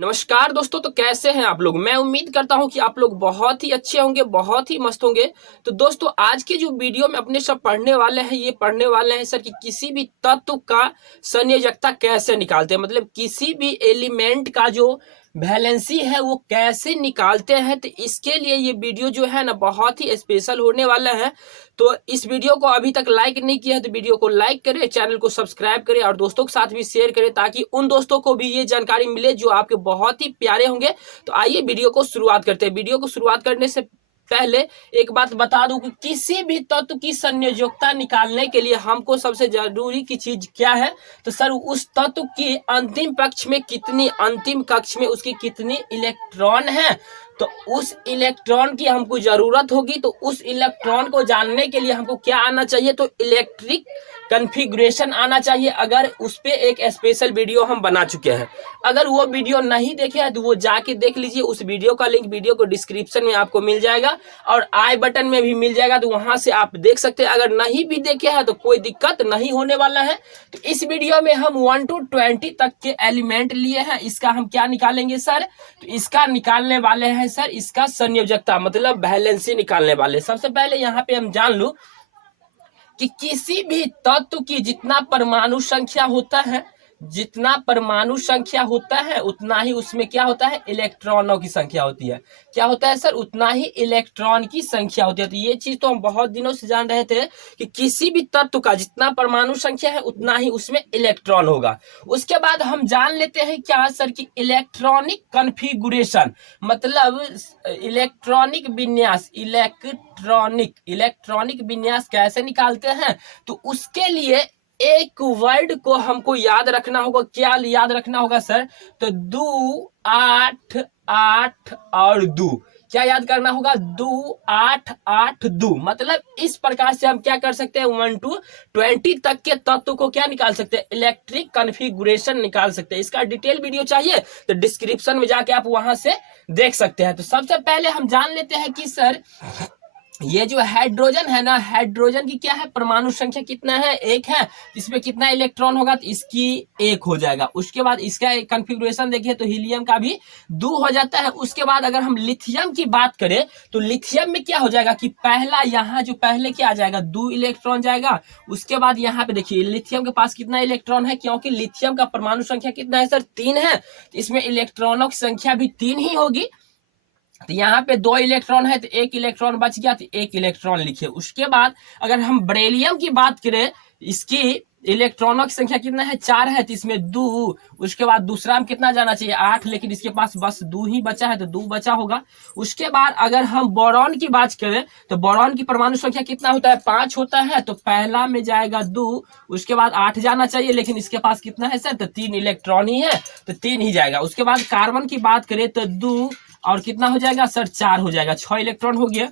नमस्कार दोस्तों। तो कैसे हैं आप लोग। मैं उम्मीद करता हूं कि आप लोग बहुत ही अच्छे होंगे, बहुत ही मस्त होंगे। तो दोस्तों आज के जो वीडियो में अपने सब पढ़ने वाले हैं, ये पढ़ने वाले हैं सर कि किसी भी तत्व का संयोजकता कैसे निकालते हैं, मतलब किसी भी एलिमेंट का जो वैलेंसी है वो कैसे निकालते हैं। तो इसके लिए ये वीडियो जो है ना बहुत ही स्पेशल होने वाला है। तो इस वीडियो को अभी तक लाइक नहीं किया है तो वीडियो को लाइक करें, चैनल को सब्सक्राइब करें और दोस्तों के साथ भी शेयर करें ताकि उन दोस्तों को भी ये जानकारी मिले जो आपके बहुत ही प्यारे होंगे। तो आइए वीडियो को शुरुआत करते हैं। वीडियो को शुरुआत करने से पहले एक बात बता दूं कि किसी भी तत्व की संयोजकता निकालने के लिए हमको सबसे जरूरी की चीज क्या है, तो सर उस तत्व की अंतिम पक्ष में कितनी, अंतिम कक्ष में उसकी कितनी इलेक्ट्रॉन है। तो उस इलेक्ट्रॉन की हमको जरूरत होगी। तो उस इलेक्ट्रॉन को जानने के लिए हमको क्या आना चाहिए, तो इलेक्ट्रिक कन्फिग्रेशन आना चाहिए। अगर उस पे एक स्पेशल वीडियो हम बना चुके हैं, अगर वो वीडियो नहीं देखे हैं तो वो जाके देख लीजिए। उस वीडियो का लिंक वीडियो को डिस्क्रिप्शन में आपको मिल जाएगा और आई बटन में भी मिल जाएगा, तो वहां से आप देख सकते हैं। अगर नहीं भी देखे हैं तो कोई दिक्कत नहीं होने वाला है। तो इस वीडियो में हम 1 to 20 तक के एलिमेंट लिए हैं। इसका हम क्या निकालेंगे सर, तो इसका निकालने वाले हैं सर इसका संयोजकता, मतलब वैलेंसी निकालने वाले। सबसे पहले यहाँ पे हम जान लूं कि किसी भी तत्व की जितना परमाणु संख्या होता है, जितना परमाणु संख्या होता है उतना ही उसमें क्या होता है, इलेक्ट्रॉनों की संख्या होती है। क्या होता है सर, उतना ही इलेक्ट्रॉन की संख्या होती है। तो ये चीज तो हम बहुत दिनों से जान रहे थे कि किसी भी तत्व का जितना परमाणु संख्या है उतना ही उसमें इलेक्ट्रॉन होगा। उसके बाद हम जान लेते हैं क्या सर की इलेक्ट्रॉनिक कन्फिगुरेशन, मतलब इलेक्ट्रॉनिक विन्यास, इलेक्ट्रॉनिक विन्यास कैसे निकालते हैं। तो उसके लिए एक वर्ड को हमको याद रखना होगा। क्या याद रखना होगा सर, तो 2 8 8 और 2। क्या याद करना होगा, 2 8 8 2। मतलब इस प्रकार से हम क्या कर सकते हैं, 1 to 20 तक के तत्व को क्या निकाल सकते हैं, इलेक्ट्रिक कन्फिगुरेशन निकाल सकते हैं। इसका डिटेल वीडियो चाहिए तो डिस्क्रिप्शन में जाके आप वहां से देख सकते हैं। तो सबसे पहले हम जान लेते हैं कि सर ये जो हाइड्रोजन है ना, हाइड्रोजन की क्या है, परमाणु संख्या कितना है, 1 है। इसमें कितना इलेक्ट्रॉन होगा, तो इसकी 1 हो जाएगा। उसके बाद इसका कन्फिगुरेशन देखिए तो हीलियम का भी 2 हो जाता है। उसके बाद अगर हम लिथियम की बात करें तो लिथियम में क्या हो जाएगा कि पहला यहाँ जो पहले क्या आ जाएगा, 2 इलेक्ट्रॉन जाएगा। उसके बाद यहाँ पे देखिए लिथियम के पास कितना इलेक्ट्रॉन है, क्योंकि लिथियम का परमाणु संख्या कितना है सर, 3 है। तो इसमें इलेक्ट्रॉनों की संख्या भी 3 ही होगी। तो यहाँ पे 2 इलेक्ट्रॉन है तो 1 इलेक्ट्रॉन बच गया, तो 1 इलेक्ट्रॉन लिखिए। उसके बाद अगर हम बेरिलियम की बात करें, इसकी इलेक्ट्रॉनों की संख्या कितना है, 4 है। तो इसमें 2, उसके बाद दूसरा में कितना जाना चाहिए, 8, लेकिन इसके पास बस 2 ही बचा है तो 2 बचा होगा। उसके बाद अगर हम बोरॉन की बात करें तो बोरॉन की परमाणु संख्या कितना होता है, 5 होता है। तो पहला में जाएगा 2, उसके बाद 8 जाना चाहिए, लेकिन इसके पास कितना है सर, तो 3 इलेक्ट्रॉन ही है तो 3 ही जाएगा। उसके बाद कार्बन की बात करें तो 2 और कितना हो जाएगा सर, 4 हो जाएगा, 6 इलेक्ट्रॉन हो गया।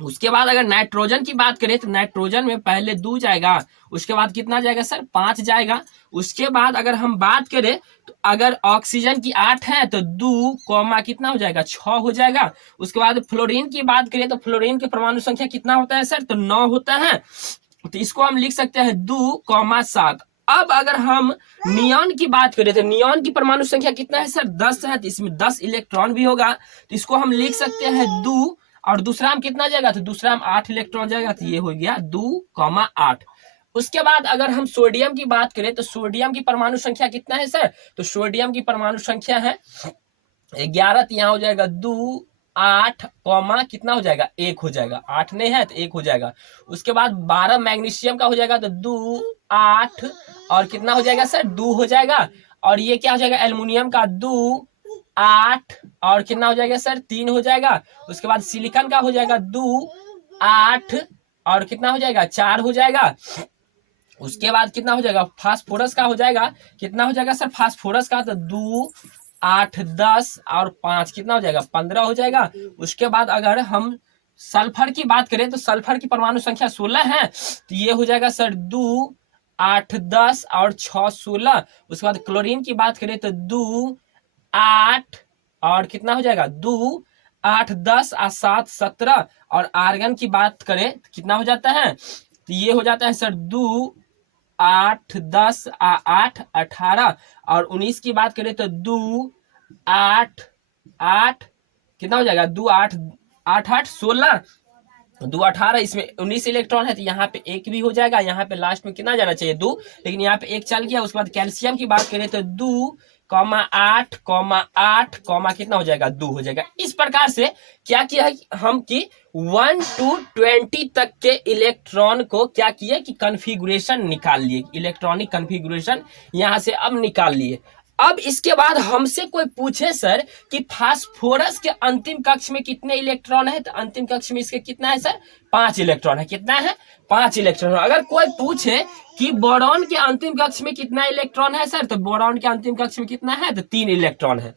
उसके बाद अगर नाइट्रोजन की बात करें तो नाइट्रोजन में पहले 2 जाएगा, उसके बाद कितना जाएगा सर, 5 जाएगा। उसके बाद अगर हम बात करें तो अगर ऑक्सीजन की 8 है तो 2 कॉमा कितना हो जाएगा, 6 हो जाएगा। उसके बाद फ्लोरीन की बात करें तो फ्लोरीन की परमाणु संख्या कितना होता है सर, तो 9 होता है। तो इसको हम लिख सकते हैं 2 कॉमा 7। अब अगर हम नियॉन की बात करें तो नियॉन की परमाणु संख्या कितना है सर, 10 है। तो इसमें 10 इलेक्ट्रॉन भी होगा, तो इसको हम लिख सकते हैं 2 और दूसरा में कितना जाएगा, तो दूसरा में 8 इलेक्ट्रॉन जाएगा। तो ये हो गया 2,8। उसके बाद अगर हम सोडियम की बात करें तो सोडियम की परमाणु संख्या कितना है सर, तो सोडियम की परमाणु संख्या है 11। तो यहाँ हो जाएगा 2 8 कॉमा कितना हो जाएगा, 1 हो जाएगा। 8 नहीं है तो 1 हो जाएगा। उसके बाद 12 मैग्नीशियम का हो जाएगा तो 2 8 और कितना हो जाएगा सर, 2 हो जाएगा। और ये क्या हो जाएगा, एल्युमिनियम का 2 8 और कितना हो जाएगा सर, 3 हो जाएगा। उसके बाद सिलिकॉन का हो जाएगा 2 8 और कितना हो जाएगा, 4 हो जाएगा। उसके बाद कितना हो जाएगा, फास्फोरस का हो जाएगा, कितना हो जाएगा सर, फास्फोरस का तो 2 8 10 और 5 कितना हो जाएगा, 15 हो जाएगा। उसके बाद अगर हम सल्फर की बात करें तो सल्फर की परमाणु संख्या 16 है। तो ये हो जाएगा सर 2 8 10 और 6 16। उसके बाद क्लोरीन की बात करें तो 2 8 और कितना हो जाएगा, 2 8 10 और 7 17। और आर्गन की बात करें तो कितना हो जाता है, तो ये हो जाता है सर 2 8 10 8 18। और 19 की बात करें तो 2 8 8 कितना हो जाएगा, 2 8 8 8 16, 2 18, इसमें 19 इलेक्ट्रॉन है, तो यहाँ पे एक भी हो जाएगा। यहाँ पे लास्ट में कितना जाना चाहिए, 2, लेकिन यहाँ पे एक चल गया। उसके बाद कैल्शियम की बात करें तो 2 8 8 कितना हो जाएगा, 2 हो जाएगा। इस प्रकार से क्या किया है हम कि 1 to 20 तक के इलेक्ट्रॉन को क्या किए कि कन्फिगुरेशन निकाल लिए, इलेक्ट्रॉनिक कन्फिगुरेशन यहाँ से अब निकाल लिए। अब इसके बाद हमसे कोई पूछे सर कि फास्फोरस के अंतिम कक्ष में कितने इलेक्ट्रॉन है, तो अंतिम कक्ष में इसके कितना है सर, 5 इलेक्ट्रॉन है। कितना है, 5 इलेक्ट्रॉन। अगर कोई पूछे कि बोरॉन के अंतिम कक्ष में कितना इलेक्ट्रॉन है सर, तो बोरॉन के अंतिम कक्ष में कितना है, तो 3 इलेक्ट्रॉन है।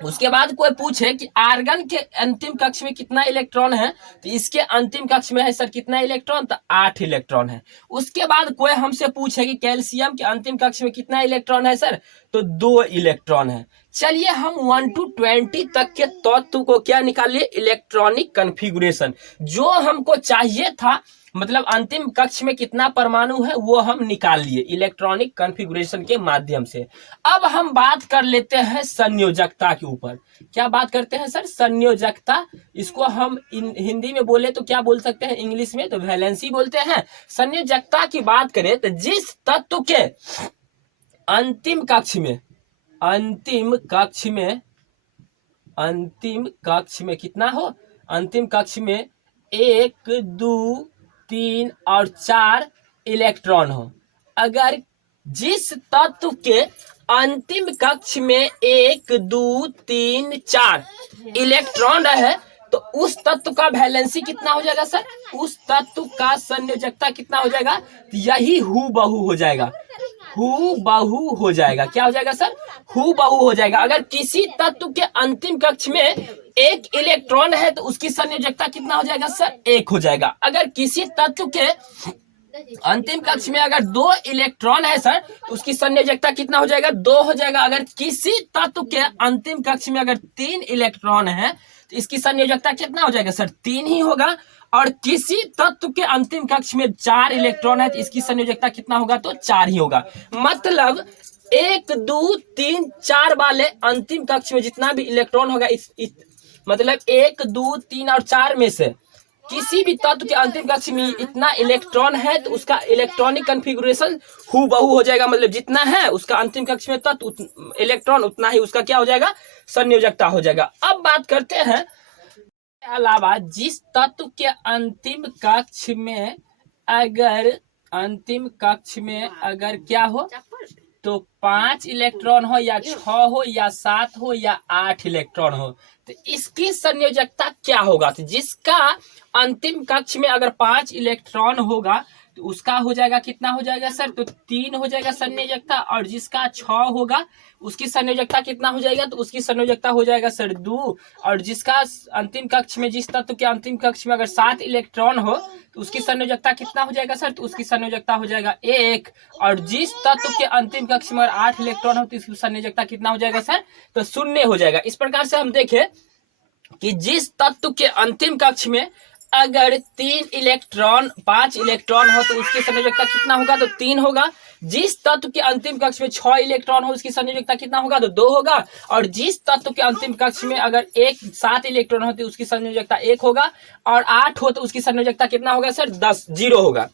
उसके बाद कोई पूछे कि आर्गन के अंतिम कक्ष में कितना इलेक्ट्रॉन है, तो इसके अंतिम कक्ष में है सर कितना इलेक्ट्रॉन, तो 8 इलेक्ट्रॉन है। उसके बाद कोई हमसे पूछे कि कैल्शियम के अंतिम कक्ष में कितना इलेक्ट्रॉन है सर, तो 2 इलेक्ट्रॉन है। चलिए हम 1 to 20 तक के तत्व को क्या निकालिए, इलेक्ट्रॉनिक कन्फिगुरेशन। जो हमको चाहिए था, मतलब अंतिम कक्ष में कितना परमाणु है, वो हम निकाल लिए इलेक्ट्रॉनिक कॉन्फ़िगरेशन के माध्यम से। अब हम बात कर लेते हैं संयोजकता के ऊपर। क्या बात करते हैं सर, संयोजकता। इसको हम हिंदी में बोले तो क्या बोल सकते हैं, इंग्लिश में तो वैलेंसी बोलते हैं। संयोजकता की बात करें तो जिस तत्व के अंतिम कक्ष में कितना हो, अंतिम कक्ष में 1 2 3 और 4 इलेक्ट्रॉन हो। अगर जिस तत्व के अंतिम कक्ष में 1 2 3 4 इलेक्ट्रॉन है, तो उस तत्व का वैलेंसी कितना हो जाएगा सर, उस तत्व का संयोजकता कितना हो जाएगा, यही हूबहू हो जाएगा, हूबहू हो जाएगा। क्या हो जाएगा सर, हूबहू हो जाएगा। अगर किसी तत्व के अंतिम कक्ष में 1 इलेक्ट्रॉन है, तो उसकी संयोजकता कितना हो जाएगा सर, 1 हो जाएगा। अगर किसी तत्व के अंतिम कक्ष में अगर 2 इलेक्ट्रॉन है सर, तो उसकी संयोजकता कितना हो जाएगा, 2 हो जाएगा। अगर किसी तत्व के अंतिम कक्ष में अगर 3 इलेक्ट्रॉन है, तो इसकी संयोजकता कितना हो जाएगा सर, 3 ही होगा। और किसी तत्व के अंतिम कक्ष में 4 इलेक्ट्रॉन है, तो इसकी संयोजकता कितना होगा, तो 4 ही होगा। मतलब 1 2 3 4 वाले अंतिम कक्ष में जितना भी इलेक्ट्रॉन होगा, मतलब 1 2 3 और 4 में से किसी भी तत्व के अंतिम कक्ष में इतना इलेक्ट्रॉन है, तो उसका इलेक्ट्रॉनिक कॉन्फ़िगरेशन हूबहू हो जाएगा। मतलब जितना है उसका अंतिम कक्ष में तत्व इलेक्ट्रॉन, उतना ही उसका क्या हो जाएगा, संयोजकता हो जाएगा। अब बात करते हैं अलावा जिस तत्व के अंतिम कक्ष में अगर क्या हो, तो 5 इलेक्ट्रॉन हो या 6 हो या 7 हो या 8 इलेक्ट्रॉन हो, तो इसकी संयोजकता क्या होगा। तो जिसका अंतिम कक्ष में अगर 5 इलेक्ट्रॉन होगा, तो उसका हो जाएगा कितना हो जाएगा सर, तो 3 हो जाएगा संयोजकता। और जिसका 6 होगा, उसकी संयोजकता कितना हो जाएगा, तो उसकी संयोजकता हो जाएगा सर 2। और जिसका अंतिम कक्ष में, जिस तत्व के अंतिम कक्ष में अगर 7 इलेक्ट्रॉन हो, तो उसकी संयोजकता कितना हो जाएगा सर, तो उसकी संयोजकता हो जाएगा 1। और जिस तत्व के अंतिम कक्ष में 8 इलेक्ट्रॉन हो, तो इसकी संयोजकता कितना हो जाएगा सर, तो 0 हो जाएगा। इस प्रकार से हम देखें कि जिस तत्व के अंतिम कक्ष में अगर 5 इलेक्ट्रॉन हो, तो उसकी संयोजकता कितना होगा, तो 3 होगा। जिस तत्व के अंतिम कक्ष में 6 इलेक्ट्रॉन हो, उसकी संयोजकता कितना होगा, तो 2 होगा। और जिस तत्व के अंतिम कक्ष में अगर 7 इलेक्ट्रॉन हो, तो उसकी संयोजकता 1 होगा। और 8 हो, तो उसकी संयोजकता कितना होगा सर, 0 होगा।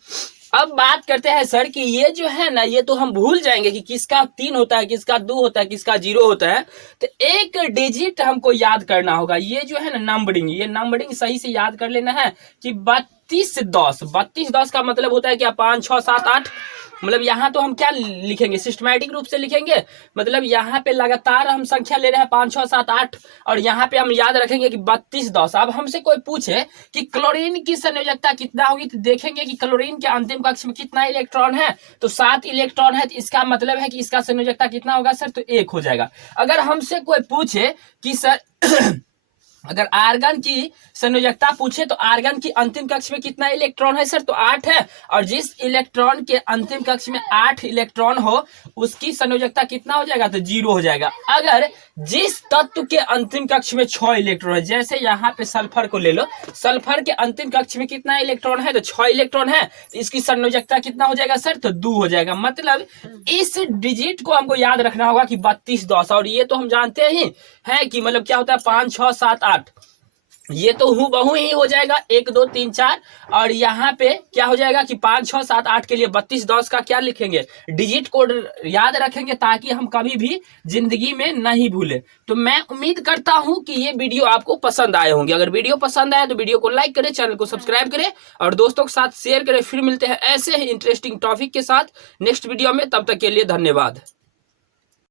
अब बात करते हैं सर कि ये जो है ना, ये तो हम भूल जाएंगे कि किसका 3 होता है, किसका 2 होता है, किसका 0 होता है। तो एक डिजिट हमको याद करना होगा। ये जो है ना नंबरिंग, ये नंबरिंग सही से याद कर लेना है कि 32 10 का मतलब होता है क्या, 5 6 7 8। मतलब यहाँ तो हम क्या लिखेंगे, सिस्टमैटिक रूप से लिखेंगे। मतलब यहाँ पे लगातार हम संख्या ले रहे हैं 5 6 7 8, और यहाँ पे हम याद रखेंगे कि 32 10। अब हमसे कोई पूछे कि क्लोरीन की संयोजकता कितना होगी, तो देखेंगे कि क्लोरीन के अंतिम कक्ष में कितना इलेक्ट्रॉन है, तो 7 इलेक्ट्रॉन है। तो इसका मतलब है कि इसका संयोजकता कितना होगा सर, तो 1 हो जाएगा। अगर हमसे कोई पूछे कि सर अगर आर्गन की संयोजकता पूछे तो आर्गन की अंतिम कक्ष में कितना इलेक्ट्रॉन है सर, तो 8 है। और जिस इलेक्ट्रॉन के अंतिम कक्ष में 8 इलेक्ट्रॉन हो उसकी संयोजकता कितना हो जाएगा, तो 0 हो जाएगा। अगर जिस तत्व के अंतिम कक्ष में 6 इलेक्ट्रॉन है, जैसे यहाँ पे सल्फर को ले लो, सल्फर के अंतिम कक्ष में कितना इलेक्ट्रॉन है, तो 6 इलेक्ट्रॉन है, तो इसकी संयोजकता कितना हो जाएगा सर, तो 2 हो जाएगा। मतलब इस डिजिट को हमको याद रखना होगा कि 32 10, और ये तो हम जानते ही है कि मतलब क्या होता है 5 6 7 8, ये तो हूबहू ही हो जाएगा 1 2 3 4। और यहाँ पे क्या हो जाएगा कि 5 6 7 8 के लिए 32 10 का क्या लिखेंगे, डिजिट कोड याद रखेंगे ताकि हम कभी भी जिंदगी में नहीं भूले। तो मैं उम्मीद करता हूं कि ये वीडियो आपको पसंद आए होंगे। अगर वीडियो पसंद आए तो वीडियो को लाइक करें, चैनल को सब्सक्राइब करें और दोस्तों के साथ शेयर करें। फिर मिलते हैं ऐसे ही इंटरेस्टिंग टॉपिक के साथ नेक्स्ट वीडियो में, तब तक के लिए धन्यवाद।